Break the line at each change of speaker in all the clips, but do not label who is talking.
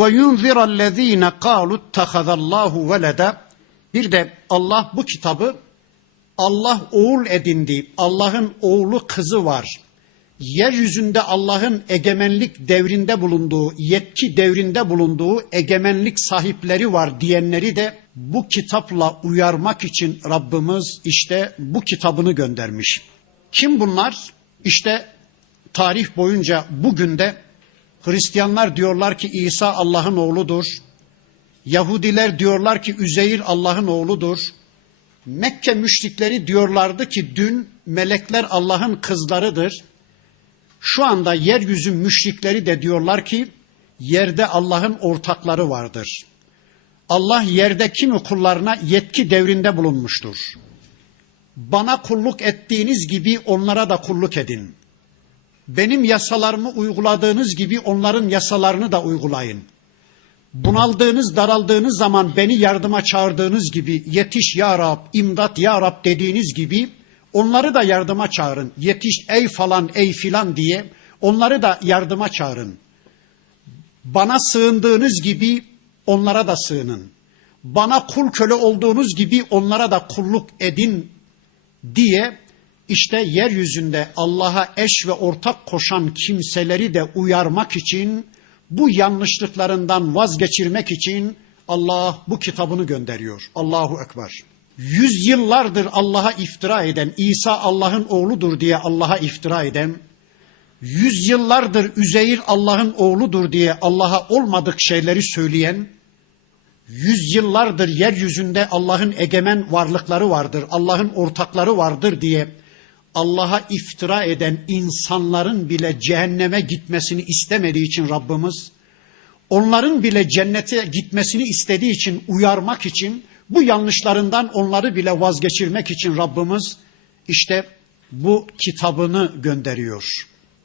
Ve yunzirallezine kalu ittehazallahu veleda. Bir de Allah bu kitabı Allah oğul edindi. Allah'ın oğlu kızı var. Yeryüzünde Allah'ın egemenlik devrinde bulunduğu, yetki devrinde bulunduğu egemenlik sahipleri var diyenleri de bu kitapla uyarmak için Rabbimiz işte bu kitabını göndermiş. Kim bunlar? İşte tarih boyunca bugün de Hristiyanlar diyorlar ki İsa Allah'ın oğludur. Yahudiler diyorlar ki Üzeyir Allah'ın oğludur. Mekke müşrikleri diyorlardı ki dün melekler Allah'ın kızlarıdır. Şu anda yeryüzü müşrikleri de diyorlar ki yerde Allah'ın ortakları vardır. Allah yerde kimi kullarına yetki devrinde bulunmuştur. Bana kulluk ettiğiniz gibi onlara da kulluk edin. Benim yasalarımı uyguladığınız gibi onların yasalarını da uygulayın. Bunaldığınız, daraldığınız zaman beni yardıma çağırdığınız gibi yetiş ya Rab, imdat ya Rab dediğiniz gibi onları da yardıma çağırın. Yetiş ey falan ey filan diye onları da yardıma çağırın. Bana sığındığınız gibi onlara da sığının. Bana kul köle olduğunuz gibi onlara da kulluk edin diye işte yeryüzünde Allah'a eş ve ortak koşan kimseleri de uyarmak için bu yanlışlıklarından vazgeçirmek için Allah bu kitabını gönderiyor. Allahu Ekber. Yüzyıllardır Allah'a iftira eden, İsa Allah'ın oğludur diye Allah'a iftira eden, yüzyıllardır Üzeyir Allah'ın oğludur diye Allah'a olmadık şeyleri söyleyen, yüzyıllardır yeryüzünde Allah'ın egemen varlıkları vardır, Allah'ın ortakları vardır diye Allah'a iftira eden insanların bile cehenneme gitmesini istemediği için Rabbimiz, onların bile cennete gitmesini istediği için uyarmak için, bu yanlışlarından onları bile vazgeçirmek için Rabbimiz işte bu kitabını gönderiyor.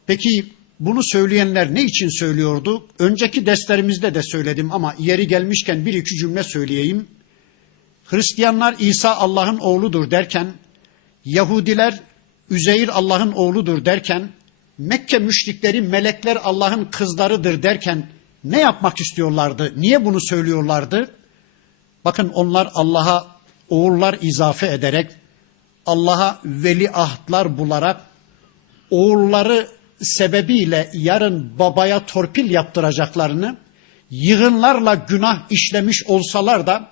Peki bunu söyleyenler ne için söylüyordu? Önceki derslerimizde de söyledim ama yeri gelmişken bir iki cümle söyleyeyim. Hristiyanlar İsa Allah'ın oğludur derken, Yahudiler Üzeyir Allah'ın oğludur derken, Mekke müşrikleri melekler Allah'ın kızlarıdır derken ne yapmak istiyorlardı? Niye bunu söylüyorlardı? Bakın onlar Allah'a oğullar izafe ederek, Allah'a veli ahtlar bularak, oğulları sebebiyle yarın babaya torpil yaptıracaklarını, yığınlarla günah işlemiş olsalar da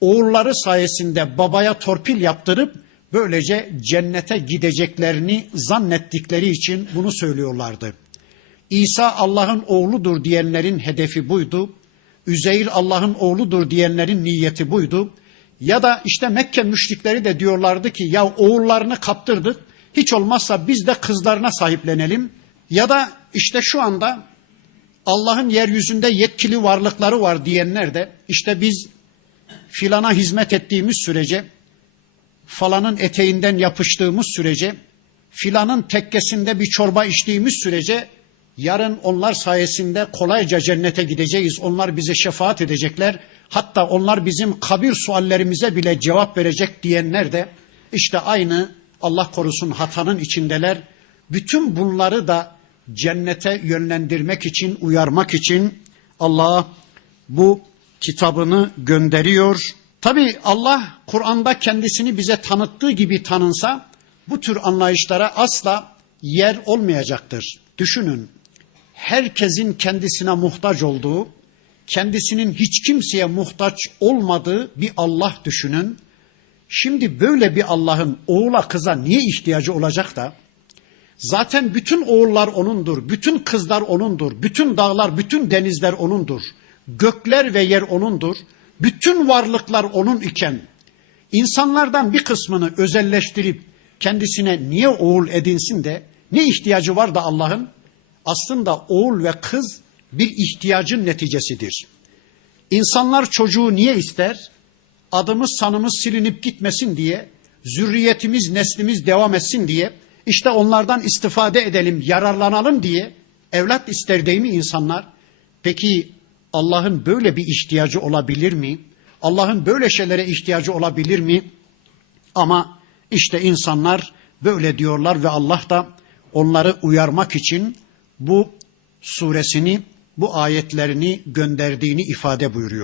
oğulları sayesinde babaya torpil yaptırıp böylece cennete gideceklerini zannettikleri için bunu söylüyorlardı. İsa Allah'ın oğludur diyenlerin hedefi buydu. Üzeyir Allah'ın oğludur diyenlerin niyeti buydu. Ya da işte Mekke müşrikleri de diyorlardı ki ya oğullarını kaptırdık. Hiç olmazsa biz de kızlarına sahiplenelim. Ya da işte şu anda Allah'ın yeryüzünde yetkili varlıkları var diyenler de işte biz filana hizmet ettiğimiz sürece falanın eteğinden yapıştığımız sürece, filanın tekkesinde bir çorba içtiğimiz sürece yarın onlar sayesinde kolayca cennete gideceğiz. Onlar bize şefaat edecekler. Hatta onlar bizim kabir suallerimize bile cevap verecek diyenler de işte aynı Allah korusun hatanın içindeler. Bütün bunları da cennete yönlendirmek için, uyarmak için Allah bu kitabını gönderiyor. Tabi Allah Kur'an'da kendisini bize tanıttığı gibi tanınsa bu tür anlayışlara asla yer olmayacaktır. Düşünün herkesin kendisine muhtaç olduğu, kendisinin hiç kimseye muhtaç olmadığı bir Allah düşünün. Şimdi böyle bir Allah'ın oğula kıza niye ihtiyacı olacak da? Zaten bütün oğullar onundur, bütün kızlar onundur, bütün dağlar, bütün denizler onundur. Gökler ve yer onundur. Bütün varlıklar onun iken insanlardan bir kısmını özelleştirip kendisine niye oğul edinsin de ne ihtiyacı var da Allah'ın? Aslında oğul ve kız bir ihtiyacın neticesidir. İnsanlar çocuğu niye ister? Adımız sanımız silinip gitmesin diye, zürriyetimiz, neslimiz devam etsin diye, işte onlardan istifade edelim, yararlanalım diye evlat ister değil mi insanlar? Peki Allah'ın böyle bir ihtiyacı olabilir mi? Allah'ın böyle şeylere ihtiyacı olabilir mi? Ama işte insanlar böyle diyorlar ve Allah da onları uyarmak için bu suresini bu ayetlerini gönderdiğini ifade buyuruyor.